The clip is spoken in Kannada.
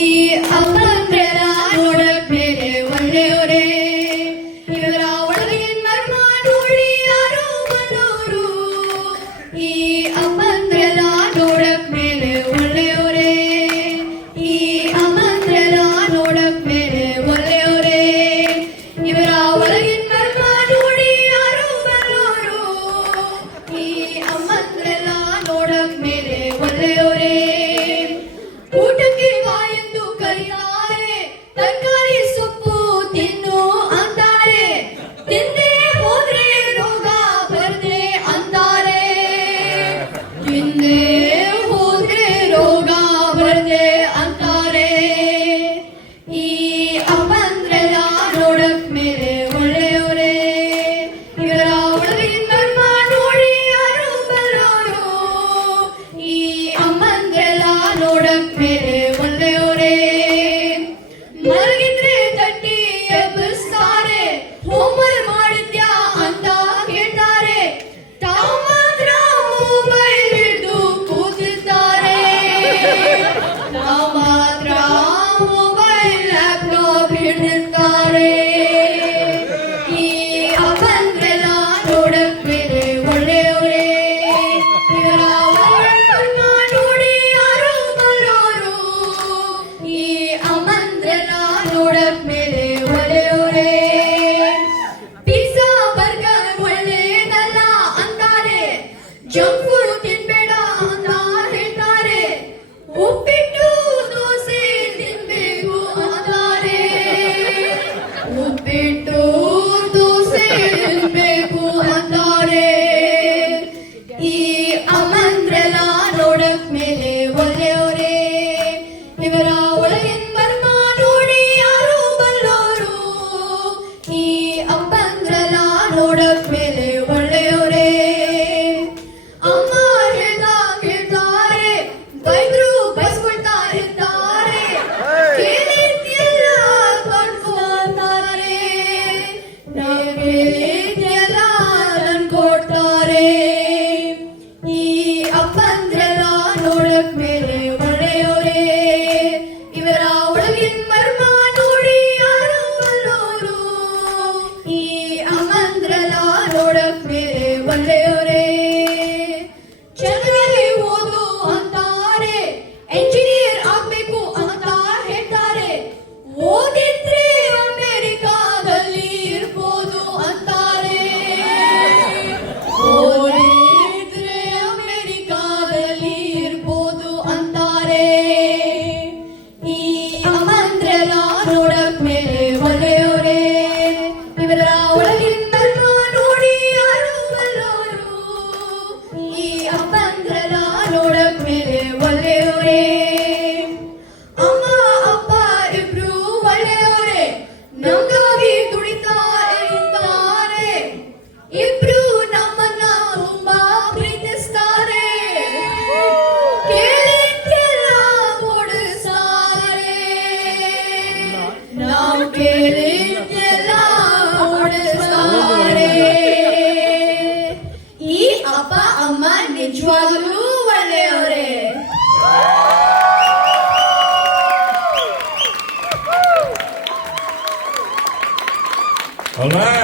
ಈ ಅಪ್ಪಂದ್ರೆಲ್ಲ ನೋಡಕ್ ಮೇಲೆ ಒಳ್ಳೆಯವರೇ, ಇವರ ಒಳಗಿನ ಮರ್ಮ ನೋಡಿ ಯಾರು ಬಂದವರು. ಈ ಅಪ್ಪಂದ್ರೆಲ್ಲ ನೋಡಕ್ ಮೇಲೆ ಒಳ್ಳೆಯವರೇ, ಈ ಅಮ್ಮಂದ್ರೆಲ್ಲ ನೋಡಕ್ ಮೇಲೆ ಒಳ್ಳೆಯವರೇ, ಇವರ ಒಳಗಿನ ಮರ್ಮ ನೋಡಿ ಯಾರು ಬಂದವರು. ಈ ಅಮ್ಮಂದ್ರೆಲ್ಲ ನೋಡಕ್ ಮೇಲೆ ಒಳ್ಳೆಯವರೇ. ಊಟಕ್ಕೆ ಬಾ ಎಂದು ಕರೆಯುತ್ತಾರೆ, ತರಕಾರಿ ಸೊಪ್ಪು ತಿನ್ನು ಅಂತಾರೆ, ತಿಂದೇ ಹೋದ್ರೆ ರೋಗ ಬರ್ದೆ ಅಂತಾರೆ, ತಿಂದೇ ಹೋದ್ರೆ ರೋಗ ಬರ್ದೆ ಅಂತಾರೆ. ಈ ಅಪ್ಪಂದ್ರೆಲ್ಲ ನೋಡಕ್ ಮೇಲೆ ಒಳ್ಳೆಯವರೇ, ಇವರ ಒಳಗಿನ ಮರ್ಮ ನೋಡಿ ಯಾರು ಬರೋರು. ಈ ಅಮ್ಮಂದ್ರೆಲ್ಲ ನೋಡಕ್ ಮೇಲೆ ಒಳ್ಳೆಯವರೇ. ಮಲಗಿದ್ರೆ ತಟ್ಟಿ ಎಬ್ಬಿಸ್ತಾರೆ, ಹೋಮ್ವರ್ಕ್ ಮಾಡಿದ್ಯಾ ಅಂತ ಕೇಳ್ತಾರೆ, ತಾವು ಮಾತ್ರ ಮೊಬೈಲ್ ಹಿಡಿದು ಕೂತಿರ್ತಾರೆ, ತಾವು ಮಾತ್ರ ಮೊಬೈಲ್ ಲ್ಯಾಪ್ಟಾಪ್ ಹಿಡಿದಿರ್ತಾರೆ. ಈ ಅಪ್ಪಂದ್ರೆಲ್ಲ ನೋಡಕ್ ಮೇಲೆ ಒಳ್ಳೆಯವರೇ, ಇವರ ಒಳಗಣ್ಣ ನೋಡಿ ಯಾರು ಬರೋರು. ಈ ಅಮ್ಮಂದ್ರೆಲ್ಲ ನೋಡಕ್ ಮೇಲೆ ಒಳ್ಳೆಯವರೇ. ಪಿಜ್ಜಾ ಬರ್ಗರ್ ಒಳ್ಳೆಯದಲ್ಲ ಅಂತಾರೆ, ಜಂಕ್ ಫುಡ್ ತಿನ್ಬೇಡ ಅಂತ ಹೇಳ್ತಾರೆ, ಉಪ್ಪಿಟ್ಟು ದೋಸೆ ತಿನ್ಬೇಕು ಅಂತಾರೆ, ಉಪ್ಪಿಟ್ಟು ದೋಸೆ ತಿನ್ಬೇಕು ಅಂತಾರೆ. ಈ ಅಮ್ಮಂದ್ರೆಲ್ಲ ನೋಡಕ್ ಮೇಲೆ ಒಳ್ಳೆಯವರೇ, ಇವರ ಒಳಗಿನ ಮರ್ಮ ನೋಡಿ ಯಾರು ಬಲ್ಲೋರು. ಈ ಅಪ್ಪಂದ್ರೆಲ್ಲ ನೋಡಕ್ ಮೇಲೆ ಒಳ್ಳೆಯವರೇ. ಅಮ್ಮ ಹೇಳ್ದಾಗ ಹೇಳ್ತಾರೆ, ಬೈದ್ರು ಬೈಸ್ಕೊಳ್ತಾ ಇರ್ತಾರೆ, ಕೇಳಿದ್ಯೆಲ್ಲ ಕೊಡ್ಕೊಳ್ತಾರೆ, ಕೇಳಿದ್ಯೆಲ್ಲ ಕೊಡ್ತಾರೆ. ಈ ಅಪ್ಪಂದ್ರೆಲ್ಲ ನೋಡಕ್ ಮೇಲೆ ಒಳ್ಳೆಯವರೇ, ಇವರ ಒಳಗಿನ ಮರ್ಮ ನೋಡಿ ಯಾರು ಬಲ್ಲೋರು. ಈ ಅಮ್ಮಂದ್ರೆಲ್ಲ ನೋಡಕ್ ಮೇಲೆ ಒಳ್ಳೆಯವರೇ. ಚೆನ್ನಾಗಿ ಓದು ಅಂತಾರೆ, ಎಂಜಿನಿಯರ್ ಆಗ್ಬೇಕು ಅಂತ ಹೇಳ್ತಾರೆ, ಓದಿದ್ರೆ ಅಮೆರಿಕಾದಲ್ಲಿ ಇರ್ಬೋದು ಅಂತಾರೆ, ಓದಿದ್ರೆ ಅಮೆರಿಕಾದಲ್ಲಿ ಇರ್ಬೋದು ಅಂತಾರೆ. ಈ ಅಮ್ಮಂದ್ರೆಲ್ಲ ನೋಡಕ್ ಮೇಲೆ ಒಳ್ಳೆಯವರೇ, ಇವರ ಒಳಗಿನ ಮರ್ಮ ನೋಡಿ ಯಾರು ಬಲ್ಲೋರು. ಈ ಅಪ್ಪಂದ್ರೆಲ್ಲ ನೋಡಕ್ ಮೇಲೆ ಒಳ್ಳೆಯವರೇ. ಅಮ್ಮ ಅಪ್ಪ ಇಬ್ರು ಒಳ್ಳೆಯವರೇ, ನಮಗಾಗಿ ದುಡಿತಾ ಇರ್ತಾರೆ, ಇಬ್ರು ನಮ್ಮನ್ನ ತುಂಬಾ ಪ್ರೀತಿಸ್ತಾರೆ, ಕೇಳಿದ್ದೆಲ್ಲ ಕೊಡಿಸ್ತಾರೆ, ನಾವು ಕೇಳಿದ್ದೆಲ್ಲ ಕೊಡಿಸ್ತಾರೆ. ಈ ಅಪ್ಪ ಅಮ್ಮ ನಿಜವಾಗ್ಲೂ ಒಳ್ಳೆಯವರೇ. All right.